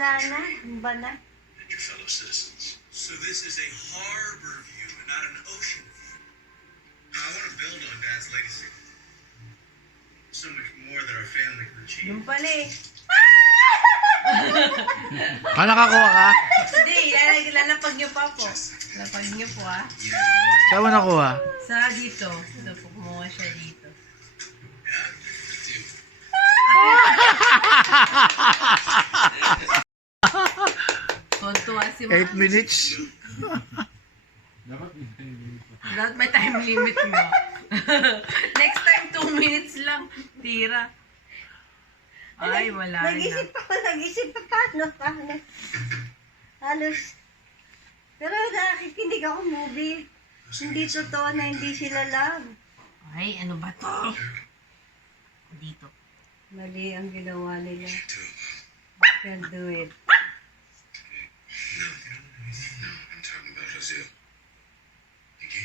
wala na. Ba na? And your fellow citizens. So this is a harbor view and not an ocean view. I want to build on Dad's legacy. So much more that our family can achieve. Yung pala eh. Nakakuha ka? Hindi, lalapag niyo pa po. Lapag niyo po ah. Saan mo nakuha? Sa dito. Ito po, kumuha siya dito. Kontuwa si 8 minutes. Dapat may time limit mo. Next time, 2 minutes lang. Tira. Ay, wala na. Nag-isip pa paano. Halos. Pero nakikinig ako movie. Hindi totoo na hindi sila love. Ay, ano ba to? Dito. Mali ang ginawa nila. Can't do it. No, I'm talking about Brazil. Nikki.